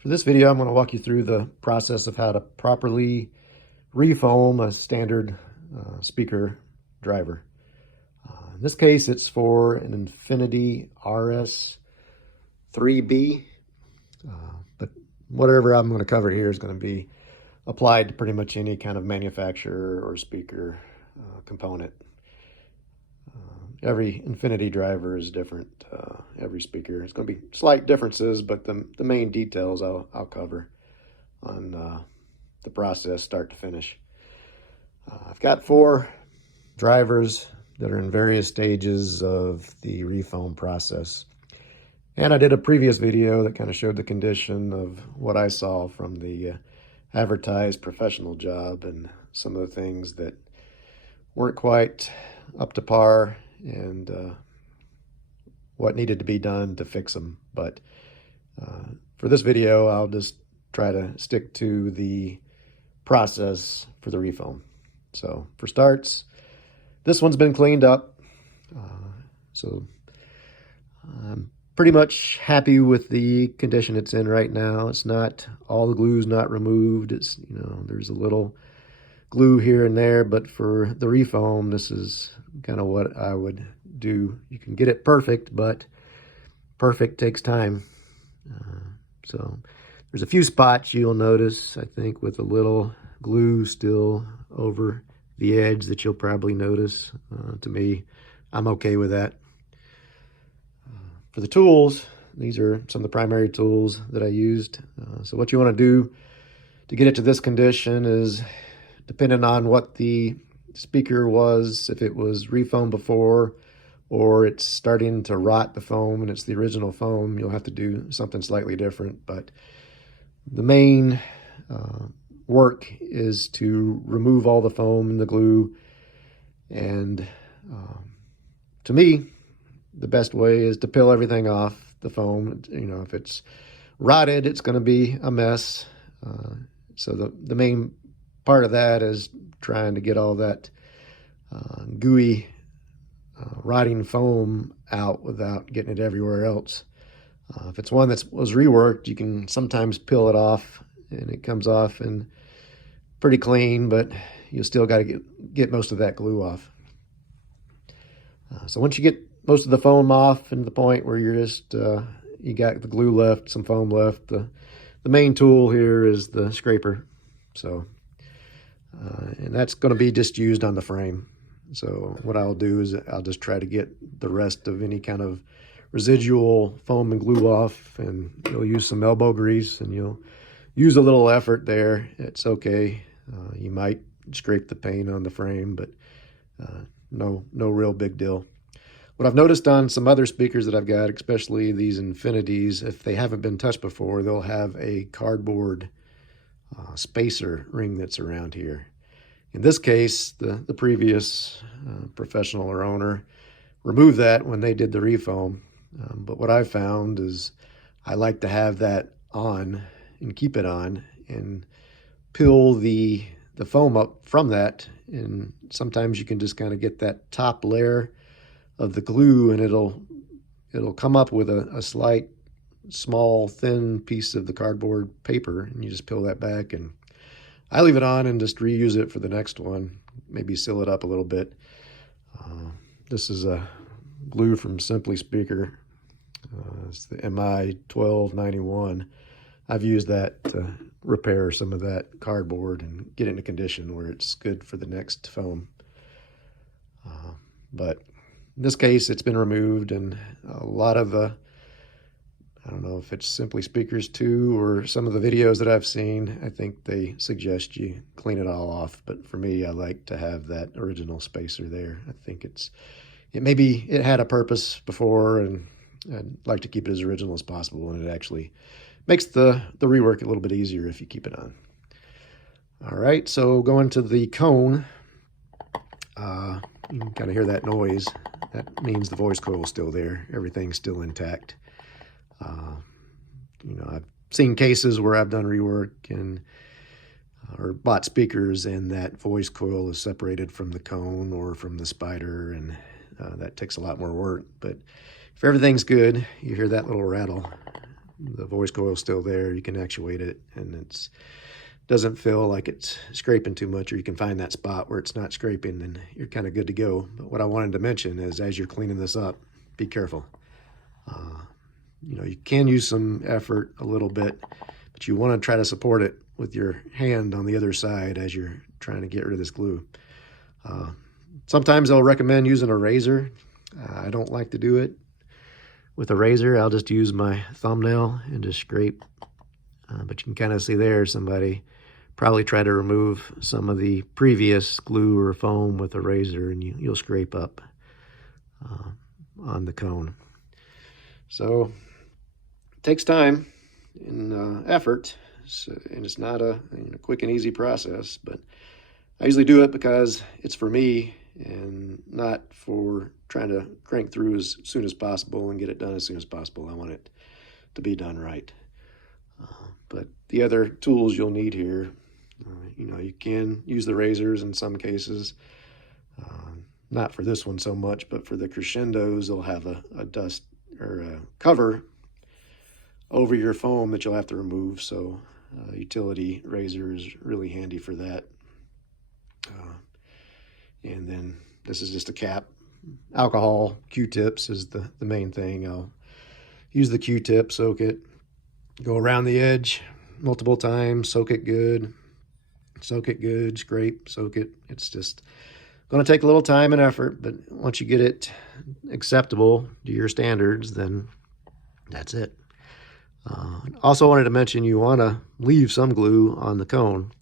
For this video, I'm going to walk you through the process of how to properly refoam a standard speaker driver. In this case, it's for an Infinity rs-iiib, but whatever I'm going to cover here is going to be applied to pretty much any kind of manufacturer or speaker component. Every Infinity driver is different. Every speaker, it's going to be slight differences, but the main details I'll cover on the process start to finish. I've got 4 drivers that are in various stages of the refoam process. And I did a previous video that kind of showed the condition of what I saw from the advertised professional job and some of the things that weren't quite up to par and what needed to be done to fix them. But for this video, I'll just try to stick to the process for the refoam. So for starts, this one's been cleaned up. So I'm pretty much happy with the condition it's in right now. It's not, all the glue's not removed. It's, there's a little glue here and there, but for the refoam, this is kind of what I would do. You can get it perfect, but perfect takes time. So there's a few spots you'll notice, I think, with a little glue still over the edge that you'll probably notice. To me, I'm okay with that. For the tools, these are some of the primary tools that I used. So what you want to do to get it to this condition is, depending on what the speaker was, if it was refoamed before or it's starting to rot the foam and it's the original foam, you'll have to do something slightly different. But the main work is to remove all the foam and the glue. And to me, the best way is to peel everything off the foam. If it's rotted, it's going to be a mess. So the main part of that is trying to get all that gooey rotting foam out without getting it everywhere else. If it's one that was reworked, you can sometimes peel it off and it comes off and pretty clean, but you still got to get most of that glue off. So once you get most of the foam off and to the point where you're just you got the glue left, some foam left, the main tool here is the scraper. So and that's going to be just used on the frame. So what I'll do is I'll just try to get the rest of any kind of residual foam and glue off, and you'll use some elbow grease and you'll use a little effort there. It's okay. You might scrape the paint on the frame, but no real big deal. What I've noticed on some other speakers that I've got, especially these Infinities, if they haven't been touched before, they'll have a cardboard spacer ring that's around here. In this case, the previous professional or owner removed that when they did the refoam. But what I've found is I like to have that on and keep it on and peel the foam up from that. And sometimes you can just kind of get that top layer of the glue and it'll come up with a slight, small, thin piece of the cardboard paper, and you just peel that back. And I leave it on and just reuse it for the next one, maybe seal it up a little bit. This is a glue from Simply Speaker. It's the MI 1291. I've used that to repair some of that cardboard and get it into condition where it's good for the next foam. But in this case, it's been removed, and a lot of the, I don't know if it's Simply Speakers too, or some of the videos that I've seen, I think they suggest you clean it all off. But for me, I like to have that original spacer there. I think maybe it had a purpose before, and I'd like to keep it as original as possible, and it actually makes the rework a little bit easier if you keep it on. All right, so going to the cone, you can kind of hear that noise. That means the voice coil is still there. Everything's still intact. I've seen cases where I've done rework and or bought speakers and that voice coil is separated from the cone or from the spider, and that takes a lot more work. But if everything's good, you hear that little rattle, the voice coil is still there. You can actuate it, and it doesn't feel like it's scraping too much, or you can find that spot where it's not scraping and you're kind of good to go. But what I wanted to mention is, as you're cleaning this up, be careful. You know, you can use some effort a little bit, but you want to try to support it with your hand on the other side as you're trying to get rid of this glue. Sometimes I'll recommend using a razor. I don't like to do it with a razor. I'll just use my thumbnail and just scrape. But you can kind of see there, somebody probably try to remove some of the previous glue or foam with a razor, and you'll scrape up on the cone. So it takes time and effort, and it's not a quick and easy process, but I usually do it because it's for me and not for trying to crank through as soon as possible and get it done as soon as possible. I want it to be done right. But the other tools you'll need here, you know, you can use the razors in some cases. Not for this one so much, but for the crescendos, they'll have a dust or a cover over your foam that you'll have to remove. So utility razor is really handy for that. And then this is just a cap. Alcohol, Q-tips is the main thing. I'll use the Q-tip, soak it, go around the edge multiple times, soak it good, scrape, soak it. It's just going to take a little time and effort, but once you get it acceptable to your standards, then that's it. Also wanted to mention, you want to leave some glue on the cone.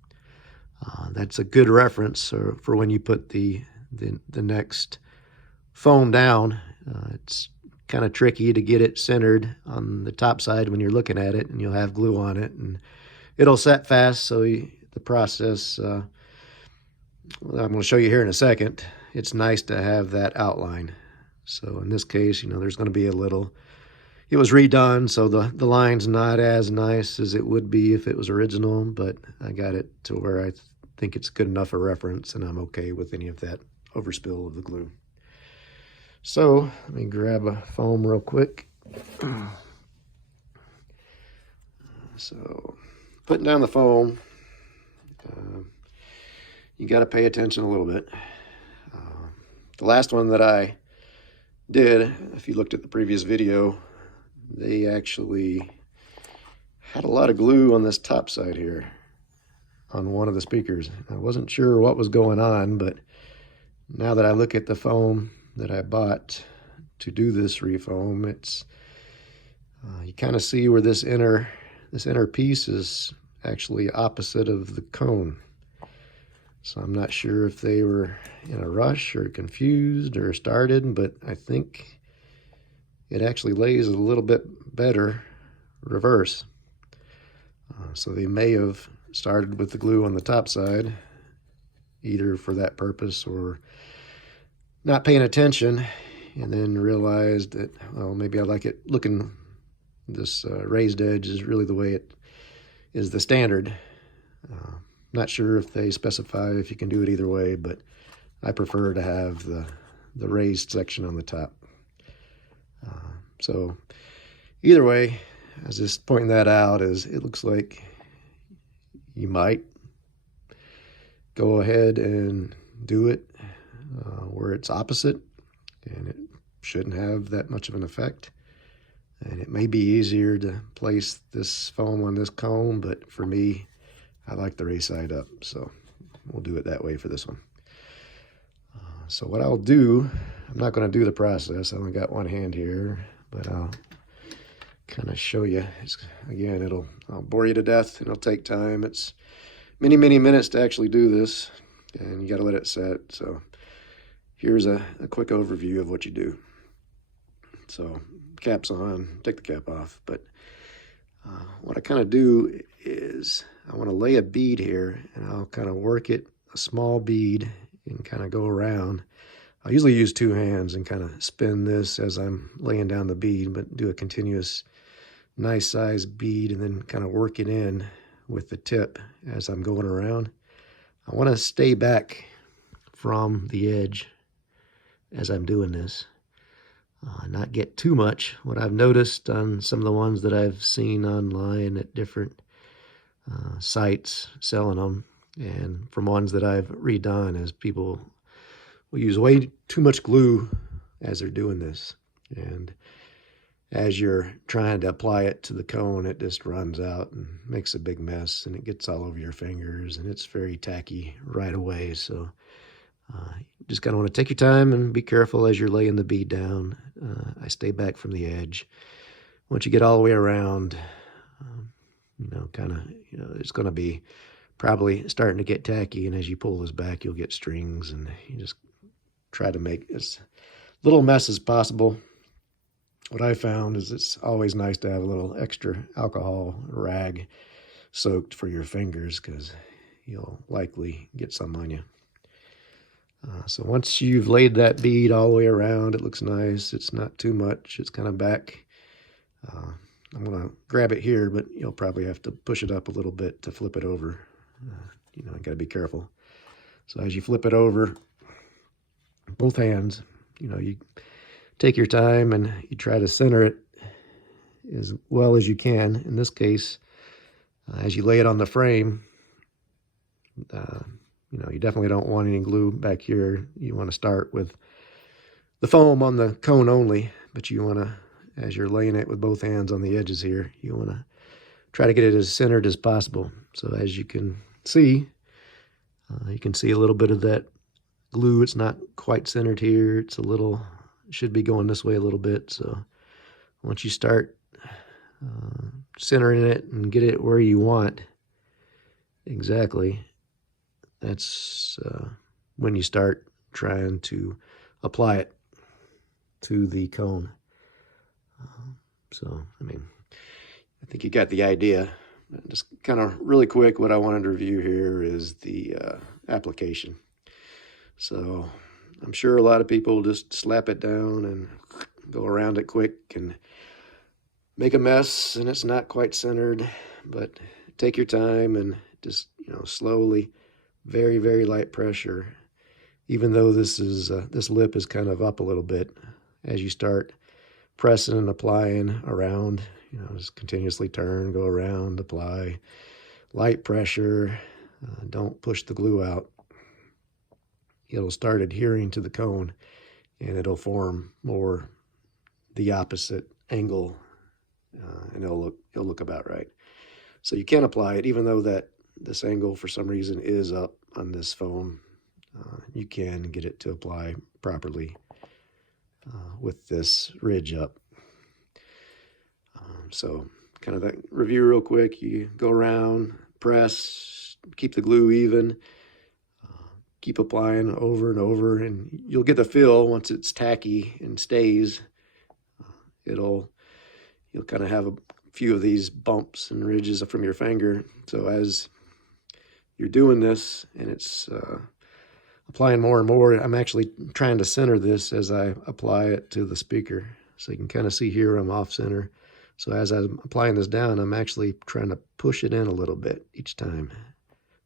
That's a good reference for when you put the next foam down. It's kind of tricky to get it centered on the top side when you're looking at it, and you'll have glue on it, and it'll set fast. So the process, I'm going to show you here in a second, it's nice to have that outline. So in this case, you know, there's going to be a little, it was redone, so the line's not as nice as it would be if it was original, but I got it to where I think it's good enough a reference, and I'm okay with any of that overspill of the glue. So let me grab a foam real quick. So putting down the foam, you got to pay attention a little bit. The last one that I did, if you looked at the previous video, they actually had a lot of glue on this top side here on one of the speakers. I wasn't sure what was going on, but now that I look at the foam that I bought to do this refoam, it's you kind of see where this inner piece is actually opposite of the cone. So I'm not sure if they were in a rush or confused or started, but I think it actually lays a little bit better reverse. So they may have started with the glue on the top side, either for that purpose or not paying attention, and then realized that, well, maybe I like it looking, this raised edge is really the way it is the standard. Not sure if they specify if you can do it either way, but I prefer to have the raised section on the top. So either way, I was just pointing that out, as it looks like you might go ahead and do it where it's opposite, and it shouldn't have that much of an effect. And it may be easier to place this foam on this cone, but for me, I like the raised side up, so we'll do it that way for this one. So what I'll do, I'm not going to do the process. I only got one hand here, but I'll kind of show you. Again, I'll bore you to death, and it'll take time. It's many minutes to actually do this, and you got to let it set. So here's a quick overview of what you do. So cap's on, take the cap off, but what I kind of do is I want to lay a bead here, and I'll kind of work it, a small bead, and kind of go around. I usually use two hands and kind of spin this as I'm laying down the bead, but do a continuous nice size bead and then kind of work it in with the tip as I'm going around. I want to stay back from the edge as I'm doing this. not get too much. What I've noticed on some of the ones that I've seen online at different sites selling them, and from ones that I've redone, is people will use way too much glue as they're doing this. And as you're trying to apply it to the cone, it just runs out and makes a big mess, and it gets all over your fingers, and it's very tacky right away. So you just kind of want to take your time and be careful as you're laying the bead down. I stay back from the edge. Once you get all the way around, it's going to be probably starting to get tacky, and as you pull this back, you'll get strings, and you just try to make as little mess as possible. What I found is it's always nice to have a little extra alcohol rag soaked for your fingers, because you'll likely get some on you. So once you've laid that bead all the way around, it looks nice. It's not too much. It's kind of back. I'm going to grab it here, but you'll probably have to push it up a little bit to flip it over. You got to be careful. So as you flip it over, both hands, you take your time and you try to center it as well as you can. In this case, as you lay it on the frame, you definitely don't want any glue back here. You want to start with the foam on the cone only, but you want to, as you're laying it with both hands on the edges here, you want to try to get it as centered as possible. So as you can see a little bit of that glue. It's not quite centered here. It's should be going this way a little bit. So once you start centering it and get it where you want exactly, that's when you start trying to apply it to the cone. I think you got the idea. Just kind of really quick, what I wanted to review here is the application. So I'm sure a lot of people just slap it down and go around it quick and make a mess, and it's not quite centered. But take your time and just slowly, very, very light pressure. Even though this lip is kind of up a little bit, as you start pressing and applying around, just continuously turn, go around, apply, light pressure. Don't push the glue out. It'll start adhering to the cone, and it'll form more the opposite angle, and it'll look about right. So you can apply it, even though this angle for some reason is up on this foam. You can get it to apply properly with this ridge up. So kind of that review real quick. You go around, press, keep the glue even, keep applying over and over, and you'll get the feel once it's tacky and stays. You'll kind of have a few of these bumps and ridges from your finger. So as you're doing this and it's applying more and more, I'm actually trying to center this as I apply it to the speaker. So you can kind of see here I'm off center. So as I'm applying this down, I'm actually trying to push it in a little bit each time.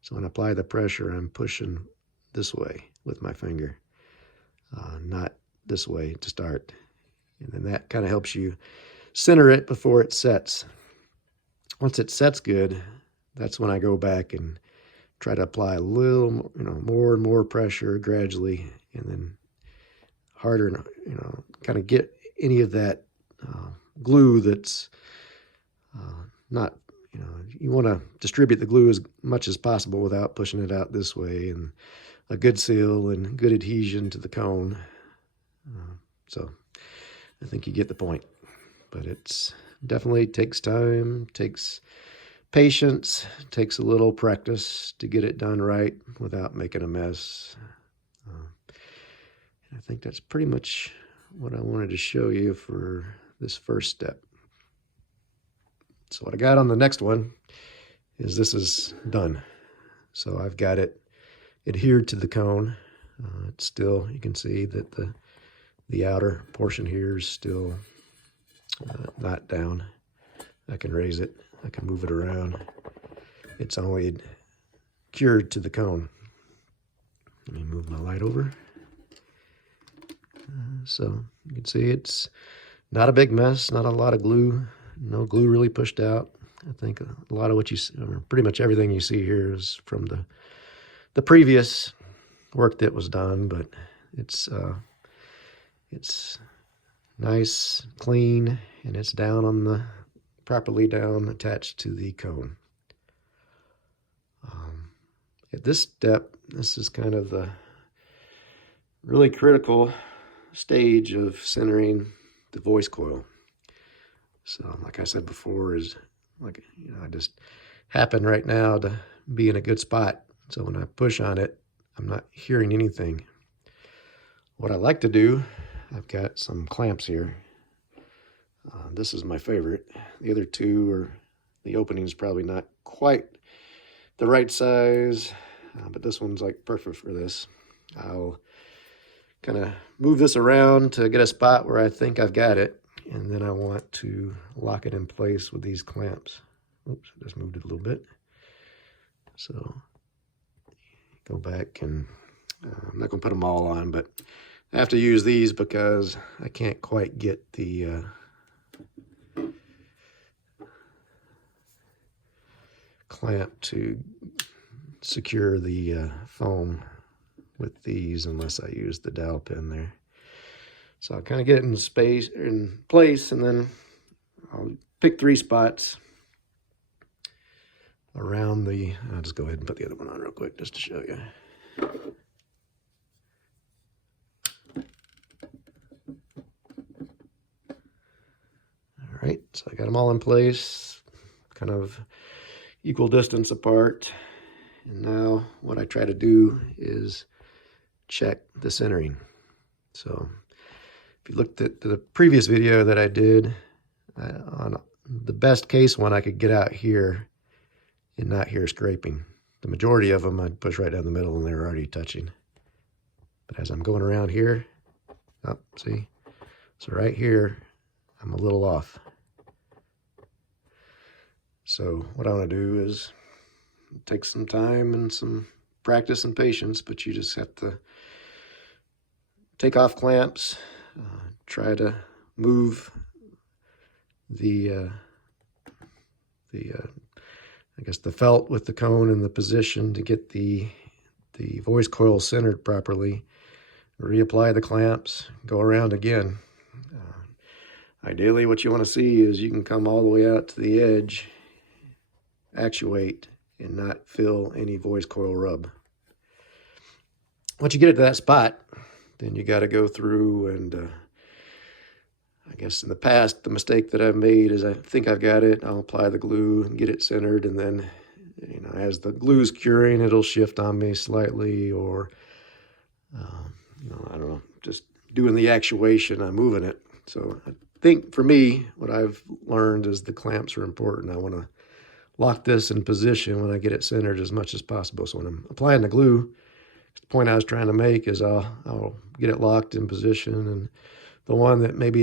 So when I apply the pressure, I'm pushing this way with my finger, not this way to start. And then that kind of helps you center it before it sets. Once it sets good, that's when I go back and try to apply a little, more and more pressure gradually, and then harder, kind of get any of that glue that's not, you want to distribute the glue as much as possible without pushing it out this way, and a good seal and good adhesion to the cone. So I think you get the point, but it's definitely takes time, takes patience, takes a little practice to get it done right without making a mess. I think that's pretty much what I wanted to show you for this first step. So what I got on the next one is this is done. So I've got it adhered to the cone. It's still, you can see that the outer portion here is still not down. I can raise it, I can move it around. It's only cured to the cone. Let me move my light over. So you can see it's not a big mess, not a lot of glue, no glue really pushed out. I think a lot of what you see, or pretty much everything you see here is from the previous work that was done, but it's nice, clean, and it's down on the, properly down attached to the cone. At this step, this is kind of the really critical stage of centering the voice coil. So like I said before, is like, I just happen right now to be in a good spot. So when I push on it, I'm not hearing anything. What I like to do, I've got some clamps here. This is my favorite. The other two are, the opening's probably not quite the right size, but this one's like perfect for this. I'll kind of move this around to get a spot where I think I've got it, and then I want to lock it in place with these clamps. Oops, I just moved it a little bit. So go back, and I'm not going to put them all on, but I have to use these because I can't quite get the clamp to secure the foam with these unless I use the dowel pin there. So I'll kind of get it in place, and then I'll pick 3 spots around the, I'll just go ahead and put the other one on real quick just to show you. All right, so I got them all in place, kind of equal distance apart. And now what I try to do is check the centering. So if you looked at the previous video that I did, on the best case one, I could get out here and not hear scraping. The majority of them I'd push right down the middle and they were already touching. But as I'm going around here, oh, see? So right here, I'm a little off. So what I want to do is take some time and some practice and patience, but you just have to take off clamps, try to move I guess the felt with the cone in the position to get the voice coil centered properly. Reapply the clamps, go around again. Ideally what you want to see is you can come all the way out to the edge, actuate, and not feel any voice coil rub. Once you get it to that spot, then you got to go through and I guess in the past, the mistake that I've made is I think I've got it. I'll apply the glue and get it centered, and then, you know, as the glue's curing, it'll shift on me slightly, or, you know, I don't know, just doing the actuation, I'm moving it. So I think for me, what I've learned is the clamps are important. I want to lock this in position when I get it centered as much as possible. So when I'm applying the glue, the point I was trying to make is I'll get it locked in position, and the one that maybe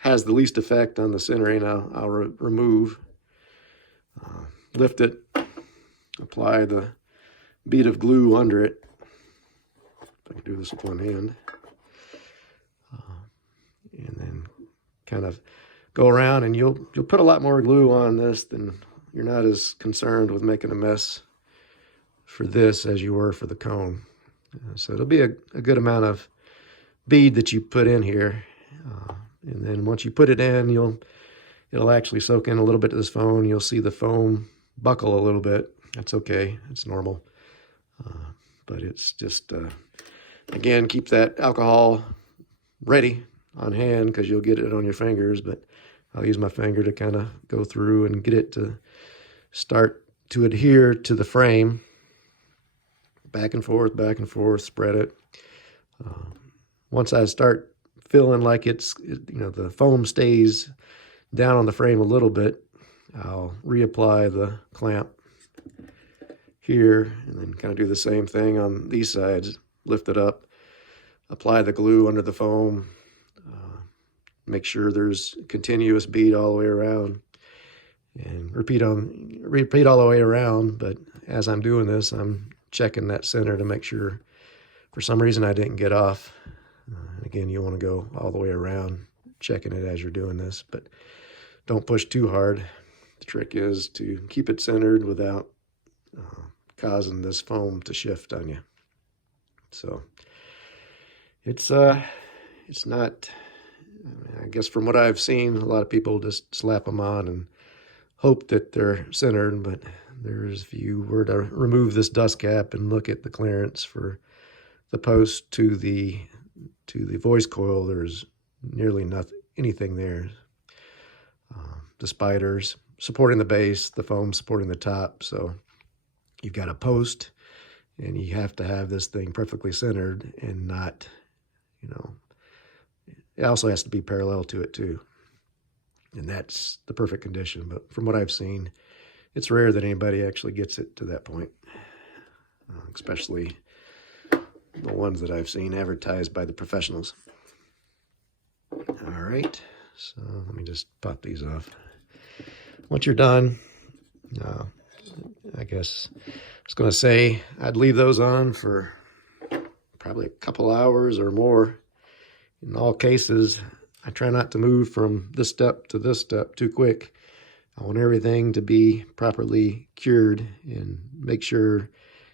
has the least effect on the centering, I'll remove, lift it, apply the bead of glue under it. If I can do this with one hand, and then kind of go around, and you'll put a lot more glue on this than, you're not as concerned with making a mess for this as you were for the cone. So it'll be a good amount of bead that you put in here, and then once you put it in, it'll actually soak in a little bit of this foam. You'll see the foam buckle a little bit. That's okay, it's normal, but it's just again, keep that alcohol ready on hand because you'll get it on your fingers. But I'll use my finger to kind of go through and get it to start to adhere to the frame, back and forth, spread it. Once I start feeling like it's, you know, the foam stays down on the frame a little bit, I'll reapply the clamp here, and then kind of do the same thing on these sides. Lift it up, apply the glue under the foam, make sure there's continuous bead all the way around, and repeat all the way around. But as I'm doing this, I'm checking that center to make sure for some reason I didn't get off And again, you want to go all the way around, checking it as you're doing this, but don't push too hard. The trick is to keep it centered without causing this foam to shift on you. So it's not, I guess from what I've seen, a lot of people just slap them on and hope that they're centered, but if you were to remove this dust cap and look at the clearance for the post to the voice coil, there's nearly anything there. The spiders supporting the base, the foam supporting the top, so you've got a post, and you have to have this thing perfectly centered and not, it also has to be parallel to it too. And that's the perfect condition. But from what I've seen, it's rare that anybody actually gets it to that point, especially the ones that I've seen advertised by the professionals. All right, so let me just pop these off. Once you're done, I guess I was going to say I'd leave those on for probably a couple hours or more. In all cases, I try not to move from this step to this step too quick. I want everything to be properly cured and make sure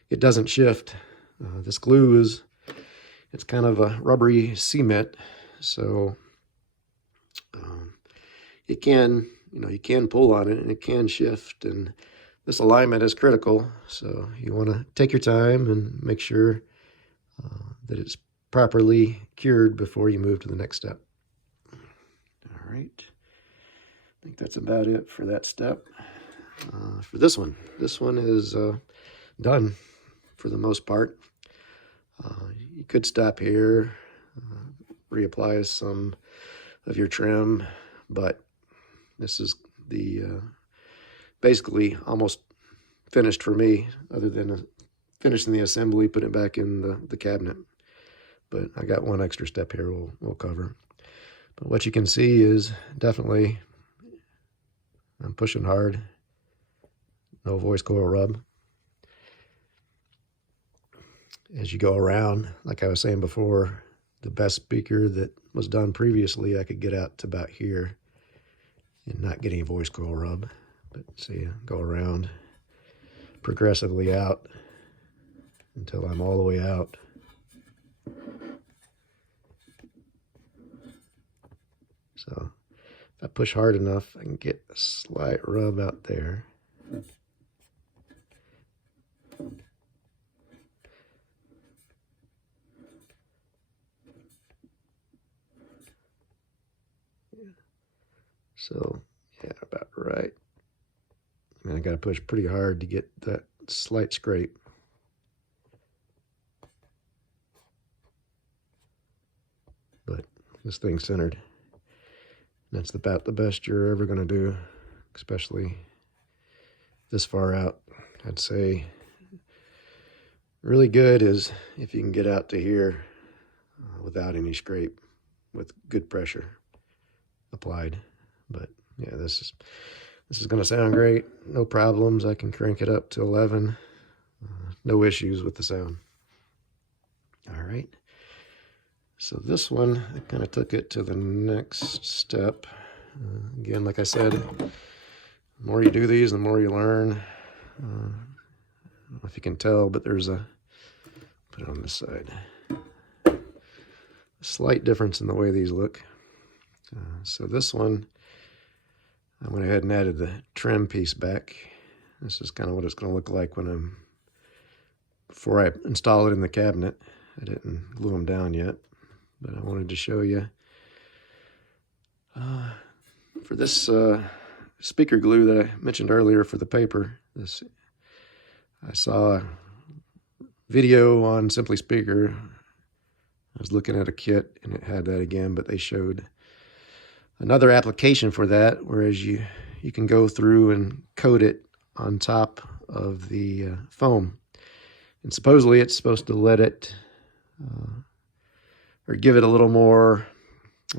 it doesn't shift. This glue it's kind of a rubbery cement, so it can, you can pull on it and it can shift, and this alignment is critical. So you want to take your time and make sure that it's properly cured before you move to the next step. All right, I think that's about it for that step. For this one is done for the most part. You could stop here, reapply some of your trim, but this is the basically almost finished for me, other than finishing the assembly, putting it back in the cabinet. But I got one extra step here we'll cover. But what you can see is definitely I'm pushing hard. No voice coil rub. As you go around, like I was saying before, the best speaker that was done previously, I could get out to about here and not get any voice coil rub. But see, go around progressively out until I'm all the way out. So if I push hard enough, I can get a slight rub out there. So yeah, about right. I got to push pretty hard to get that slight scrape. But this thing's centered. That's about the best you're ever going to do, especially this far out. I'd say really good is if you can get out to here without any scrape, with good pressure applied. But yeah, this is going to sound great. No problems. I can crank it up to 11. No issues with the sound. All right. So this one, I kind of took it to the next step. Again, like I said, the more you do these, the more you learn. I don't know if you can tell, but there's put it on this side, a slight difference in the way these look. So this one, I went ahead and added the trim piece back. This is kind of what it's going to look like before I install it in the cabinet. I didn't glue them down yet, but I wanted to show you. For this speaker glue that I mentioned earlier for the paper, I saw a video on Simply Speaker. I was looking at a kit and it had that again, but they showed another application for that, whereas you can go through and coat it on top of the foam. And supposedly it's supposed to let it, or give it a little more,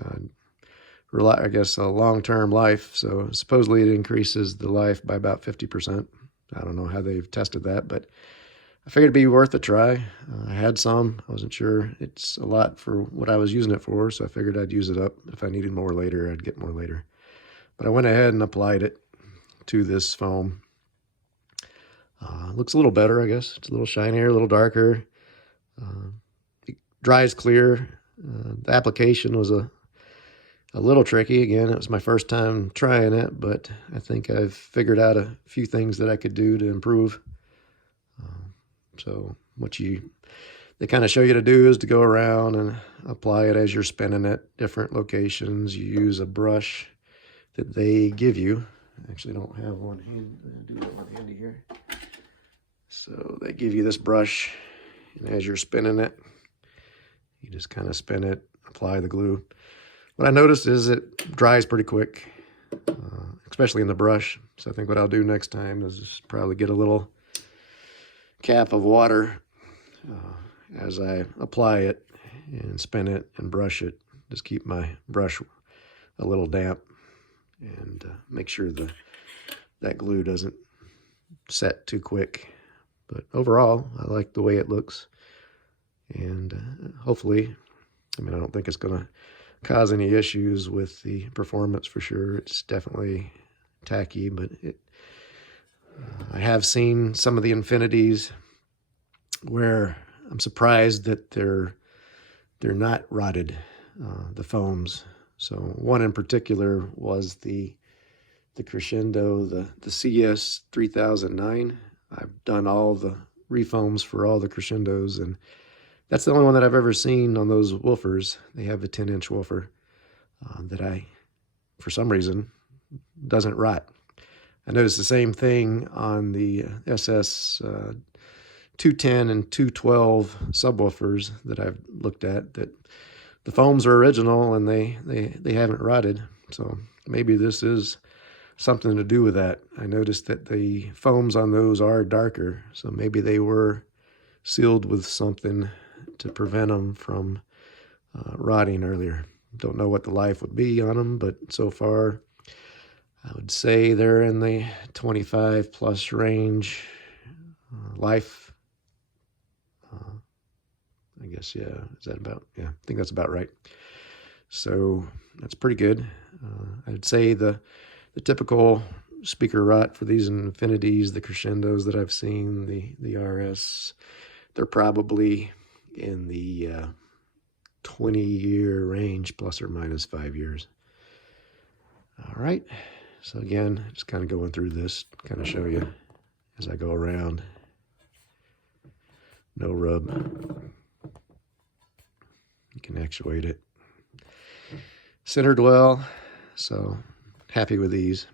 I guess, a long-term life. So supposedly it increases the life by about 50%. I don't know how they've tested that, but I figured it'd be worth a try. I had some. I wasn't sure. It's a lot for what I was using it for, so I figured I'd use it up. If I needed more later, I'd get more later. But I went ahead and applied it to this foam. Looks a little better, I guess. It's a little shinier, a little darker. It dries clear. The application was a little tricky. Again, it was my first time trying it, but I think I've figured out a few things that I could do to improve. So what they kind of show you to do is to go around and apply it as you're spinning it, different locations. You use a brush that they give you. I actually don't have one hand. I do have one handy here. So they give you this brush, and as you're spinning it, you just kind of spin it, apply the glue. What I noticed is it dries pretty quick, especially in the brush. So I think what I'll do next time is just probably get a little cap of water as I apply it and spin it and brush it. Just keep my brush a little damp and make sure that glue doesn't set too quick. But overall, I like the way it looks. And hopefully, I don't think it's going to cause any issues with the performance for sure. It's definitely tacky, but I have seen some of the Infinities where I'm surprised that they're not rotted, the foams. So one in particular was the Crescendo, the CS 3009. I've done all the refoams for all the Crescendos, and that's the only one that I've ever seen on those woofers. They have a 10-inch woofer that for some reason, doesn't rot. I noticed the same thing on the SS 210 and 212 subwoofers that I've looked at, that the foams are original and they haven't rotted. So maybe this is something to do with that. I noticed that the foams on those are darker, so maybe they were sealed with something to prevent them from rotting earlier. Don't know what the life would be on them, but so far I would say they're in the 25 plus range life. I guess, yeah, is that about, yeah, I think that's about right. So that's pretty good. I'd say the typical speaker rot for these Infinities, the Crescendos that I've seen, the RS, they're probably in the 20-year range, plus or minus 5 years. All right. So again, just kind of going through this, kind of show you as I go around. No rub. You can actuate it. Centered well, so happy with these.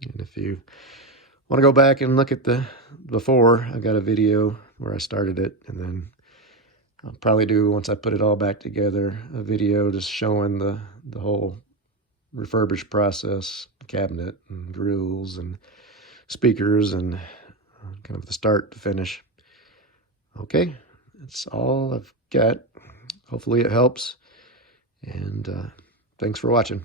And if you want to go back and look at the before, I've got a video where I started it, and then I'll probably do, once I put it all back together, a video just showing the whole refurbish process, cabinet and grills and speakers, and kind of the start to finish. Okay, that's all I've got. Hopefully it helps, and thanks for watching.